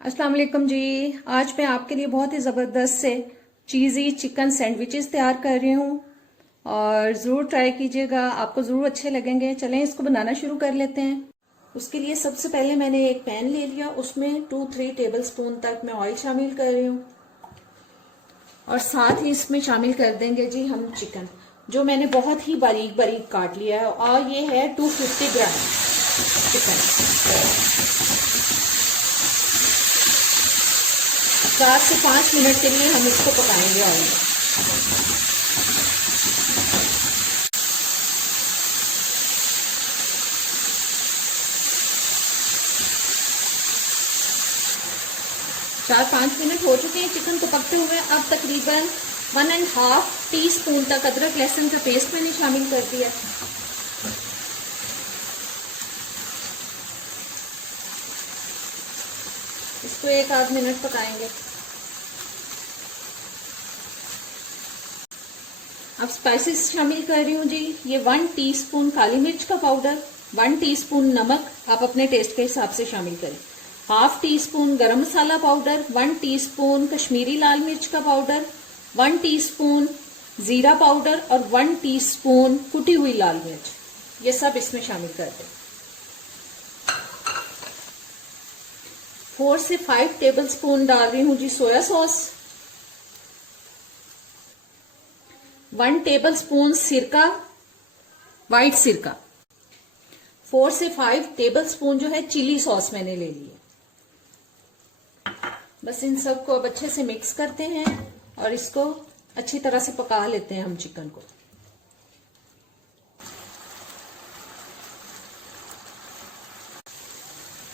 अस्सलाम वालेकुम जी। आज मैं आपके लिए बहुत ही ज़बरदस्त से चीज़ी चिकन सैंडविचेस तैयार कर रही हूँ और ज़रूर ट्राई कीजिएगा, आपको ज़रूर अच्छे लगेंगे। चलें इसको बनाना शुरू कर लेते हैं। उसके लिए सबसे पहले मैंने एक पैन ले लिया, उसमें 2-3 टेबल स्पून तक मैं ऑयल शामिल कर रही हूँ और साथ ही इसमें शामिल कर देंगे जी हम चिकन, जो मैंने बहुत ही बारीक बारीक काट लिया है और ये है 250 ग्राम चिकन। 4 से 5 मिनट के लिए हम इसको पकाएंगे ऑयल में। चार 5 मिनट हो चुके हैं चिकन को पकते हुए। अब तकरीबन 1.5 टीस्पून तक अदरक लहसुन का पेस्ट मैंने शामिल कर दिया। इसको 1-8 मिनट पकाएंगे। अब स्पाइसेस शामिल कर रही हूँ जी। ये 1 टीस्पून काली मिर्च का पाउडर, 1 टीस्पून नमक आप अपने टेस्ट के हिसाब से शामिल करें, 1/2 टीस्पून गरम मसाला पाउडर, 1 टीस्पून कश्मीरी लाल मिर्च का पाउडर, 1 टीस्पून जीरा पाउडर और 1 टीस्पून कुटी हुई लाल मिर्च, ये सब इसमें शामिल कर दें। 4 से 5 टेबल स्पून डाल रही हूँ जी सोया सॉस, 1 टेबल स्पून सिरका, व्हाइट सिरका, 4 से 5 टेबल स्पून जो है चिली सॉस मैंने ले ली है। बस इन सब को अब अच्छे से मिक्स करते हैं और इसको अच्छी तरह से पका लेते हैं हम चिकन को।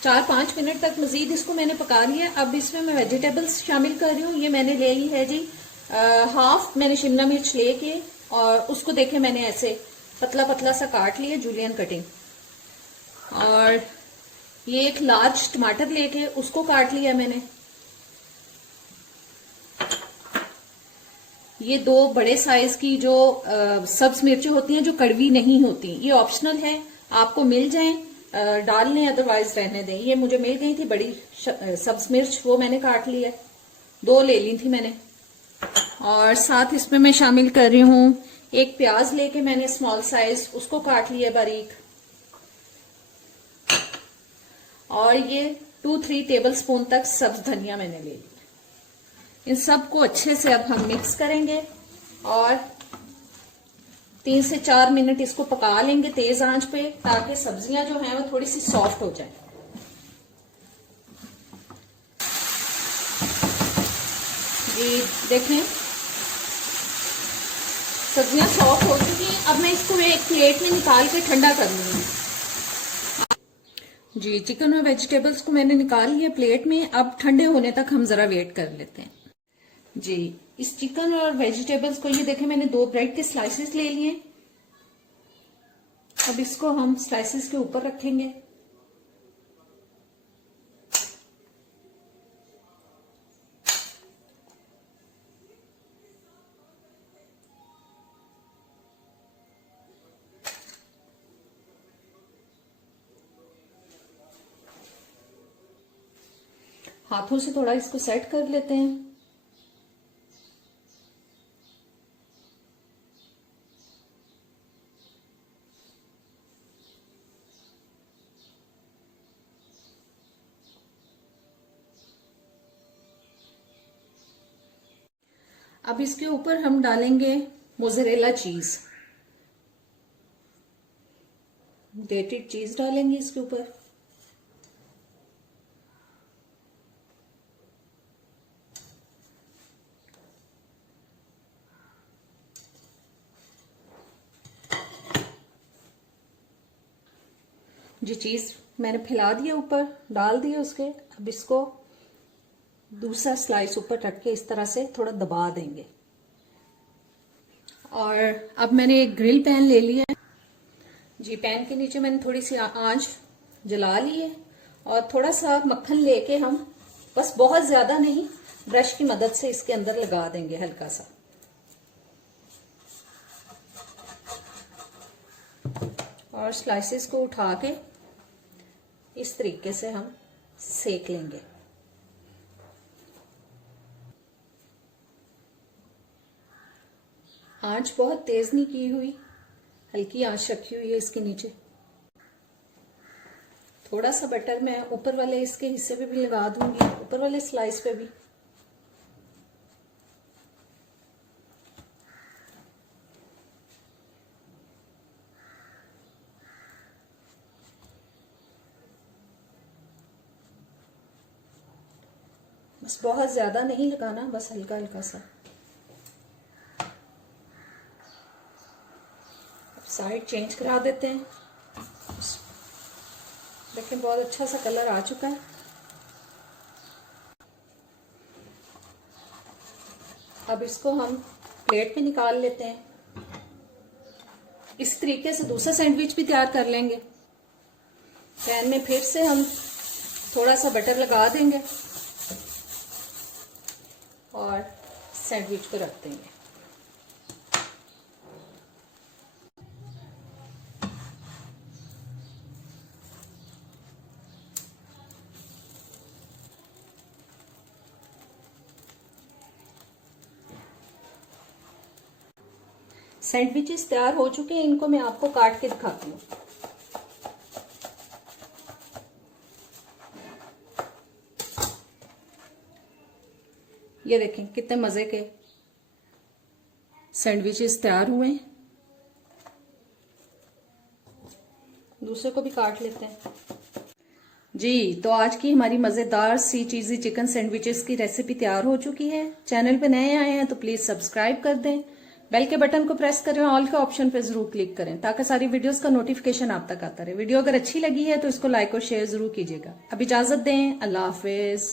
चार 5 मिनट तक मजीद इसको मैंने पका लिया। अब इसमें मैं वेजिटेबल्स शामिल कर रही हूँ। ये मैंने ले ली है जी हाफ मैंने शिमला मिर्च लेके और उसको देखे मैंने ऐसे पतला पतला सा काट लिया, जूलियन कटिंग। और ये एक लार्ज टमाटर लेके उसको काट लिया मैंने। ये 2 बड़े साइज की जो सब्ज मिर्चें होती हैं जो कड़वी नहीं होती, ये ऑप्शनल है, आपको मिल जाए डाल लें, अदरवाइज रहने दें। ये मुझे मिल गई थी बड़ी सब्ज मिर्च, वो मैंने काट ली है, 2 ले ली थी मैंने। और साथ इसमें मैं शामिल कर रही हूँ एक प्याज लेके मैंने स्मॉल साइज, उसको काट लिया बारीक। और ये 2-3 टेबल स्पून तक सब्ज धनिया मैंने ले ली। इन सब को अच्छे से अब हम मिक्स करेंगे और 3 से 4 मिनट इसको पका लेंगे तेज आंच पे, ताकि सब्जियां जो हैं वो थोड़ी सी सॉफ्ट हो जाए। जी देखें सब्जियां सॉफ्ट हो चुकी हैं। अब मैं इसको एक प्लेट में निकाल के ठंडा कर लूंगी। जी चिकन और वेजिटेबल्स को मैंने निकाल लिया प्लेट में। अब ठंडे होने तक हम जरा वेट कर लेते हैं। जी इस चिकन और वेजिटेबल्स को, ये देखें मैंने 2 ब्रेड के स्लाइसेस ले लिए। अब इसको हम स्लाइसेस के ऊपर रखेंगे। हाथों से थोड़ा इसको सेट कर लेते हैं। अब इसके ऊपर हम डालेंगे मोज़रेला चीज, ग्रेटेड चीज डालेंगे इसके ऊपर। जी चीज मैंने फैला दिया, ऊपर डाल दिया उसके। अब इसको दूसरा स्लाइस ऊपर रख के इस तरह से थोड़ा दबा देंगे। और अब मैंने एक ग्रिल पैन ले लिया है जी। पैन के नीचे मैंने थोड़ी सी आंच जला ली है और थोड़ा सा मक्खन लेके हम, बस बहुत ज्यादा नहीं, ब्रश की मदद से इसके अंदर लगा देंगे हल्का सा। और स्लाइसेस को उठा के इस तरीके से हम सेक लेंगे। आंच बहुत तेज नहीं की हुई, हल्की आंच रखी हुई है इसके नीचे। थोड़ा सा बटर मैं ऊपर वाले इसके हिस्से पे भी लगा दूंगी, ऊपर वाले स्लाइस पे भी। बस बहुत ज्यादा नहीं लगाना, बस हल्का हल्का सा। साइड चेंज करा देते हैं। देखिए बहुत अच्छा सा कलर आ चुका है। अब इसको हम प्लेट में निकाल लेते हैं। इस तरीके से दूसरा सैंडविच भी तैयार कर लेंगे। पैन में फिर से हम थोड़ा सा बटर लगा देंगे और सैंडविच को रख देंगे। सैंडविचेस तैयार हो चुके हैं, इनको मैं आपको काट के दिखाती हूँ। ये देखें कितने मजे के सैंडविचेस तैयार हुए हैं। दूसरे को भी काट लेते हैं जी। तो आज की हमारी मजेदार सी चीजी चिकन सैंडविचेस की रेसिपी तैयार हो चुकी है। चैनल पे नए आए हैं तो प्लीज सब्सक्राइब कर दें, बेल के बटन को प्रेस करें, ऑल के ऑप्शन पे जरूर क्लिक करें ताकि सारी वीडियोस का नोटिफिकेशन आप तक आता रहे। वीडियो अगर अच्छी लगी है तो इसको लाइक और शेयर जरूर कीजिएगा। अब इजाजत दें, अल्लाह हाफिज।